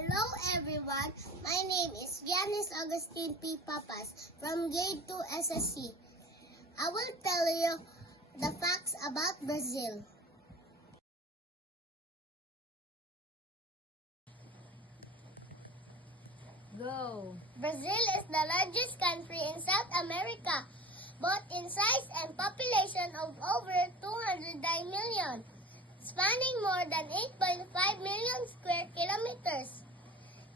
Hello everyone, my name is Giannis Agustin P. Papas from Grade 2 SSC. I will tell you the facts about Brazil. Go! Brazil is the largest country in South America, both in size and population of over 209 million, spanning more than 8.5 million square kilometers.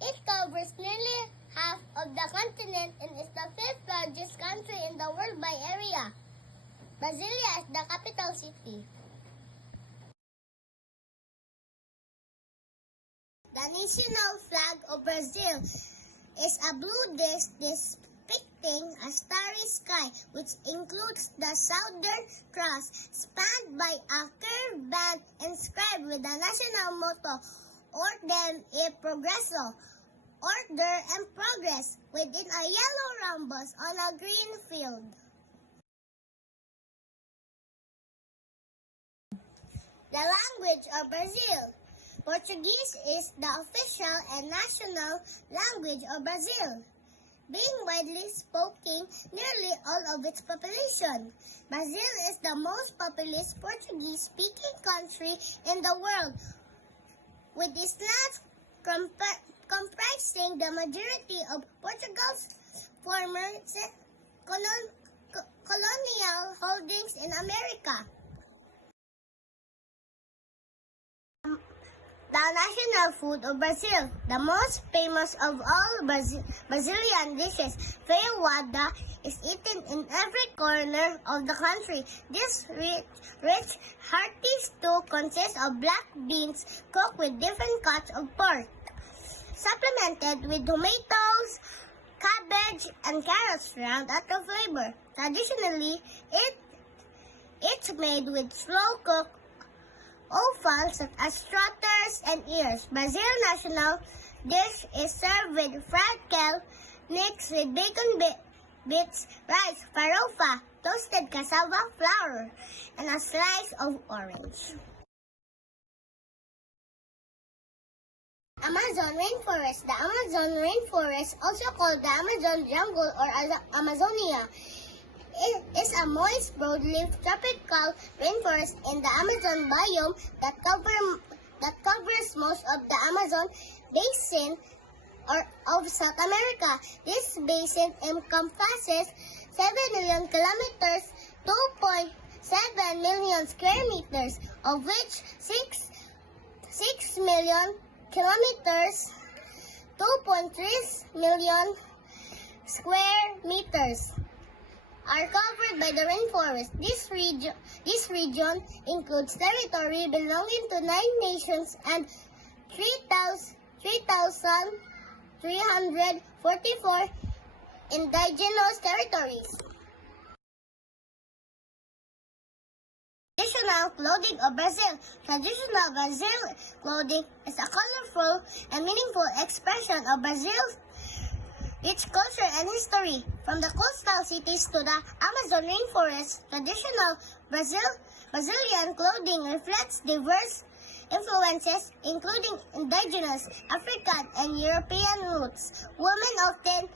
It covers nearly half of the continent and is the fifth largest country in the world by area. Brasilia is the capital city. The national flag of Brazil is a blue disc depicting a starry sky, which includes the Southern Cross, spanned by a curved band inscribed with the national motto, Ordem e Progresso, order and progress, within a yellow rhombus on a green field. The language of Brazil. Portuguese is the official and national language of Brazil, being widely spoken nearly all of its population. Brazil is the most populous Portuguese-speaking country in the world, with Islam comprising the majority of Portugal's former colonial holdings in America. The national food of Brazil, the most famous of all Brazilian dishes, feijoada, is eaten in every corner of the country. This rich, hearty stew consists of black beans cooked with different cuts of pork, supplemented with tomatoes, cabbage, and carrots to round out the flavor. Traditionally, it's made with slow-cooked offal such as trotters and ears. Brazil's national dish is served with fried kale mixed with bacon bits, rice, farofa, toasted cassava flour, and a slice of orange. Amazon rainforest. The Amazon rainforest, also called the Amazon jungle or Amazonia, is a moist, broadleaf tropical rainforest in the Amazon biome that covers most of the Amazon basin of South America. This basin encompasses 7 million kilometers, 2.7 million square meters, of which 6 million kilometers, 2.3 million square meters, are covered by the rainforest. This region includes territory belonging to 9 nations and 3,344 indigenous territories. Traditional clothing of Brazil. Traditional Brazil clothing is a colorful and meaningful expression of Brazil's rich culture and history. From the coastal cities to the Amazon rainforest, traditional Brazilian clothing reflects diverse influences, including indigenous, African, and European roots. Women often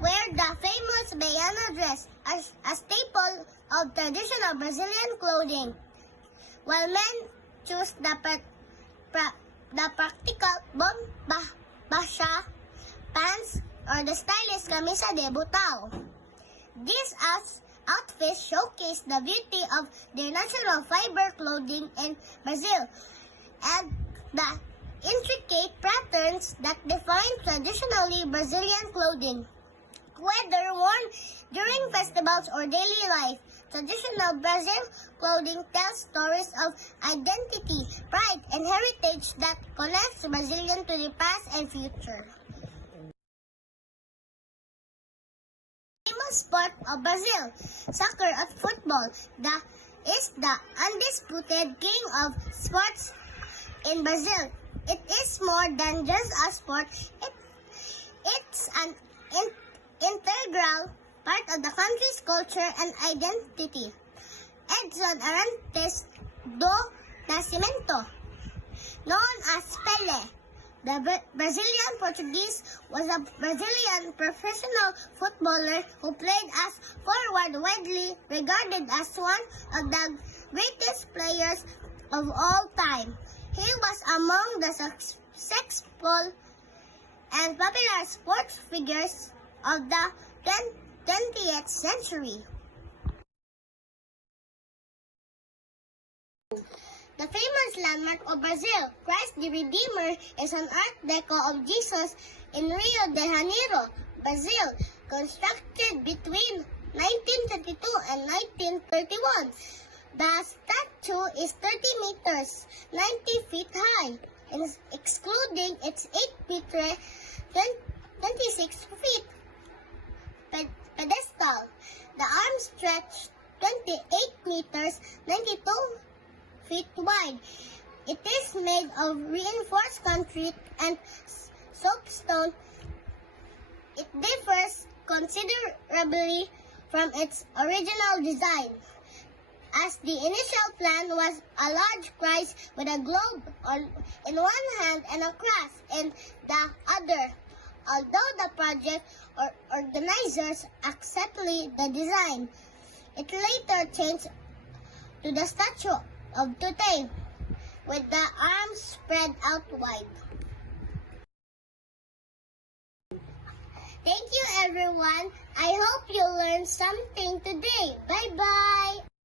wear the famous Baiana dress, a staple of traditional Brazilian clothing, while men choose the practical bombacha pants or the stylish camisa de botão. These outfits showcase the beauty of their natural fiber clothing in Brazil and the intricate patterns that define traditionally Brazilian clothing. Whether worn during festivals or daily life, traditional Brazil clothing tells stories of identity, pride, and heritage that connects Brazilians to the past and future. Famous sport of Brazil, soccer or football, is the undisputed king of sports in Brazil. It is more than just a sport. It's an integral part of the country's culture and identity. Edson Arantes do Nascimento, known as Pelé, The Brazilian Portuguese was a Brazilian professional footballer who played as forward, widely regarded as one of the greatest players of all time. He was among the successful and popular sports figures of the 20th century. The famous landmark of Brazil, Christ the Redeemer, is an art deco of Jesus in Rio de Janeiro, Brazil, constructed between 1932 and 1931. The statue is 30 meters, 90 feet high, and excluding its 8 meter, 26 feet pedestal. The arms stretch 28 meters, 92 feet wide. It is made of reinforced concrete and soapstone. It differs considerably from its original design, as the initial plan was a large Christ with a globe in one hand and a cross in the other. Although the project organizers accepted the design, it later changed to the statue of Tutein, with the arms spread out wide. Thank you, everyone. I hope you learned something today. Bye-bye.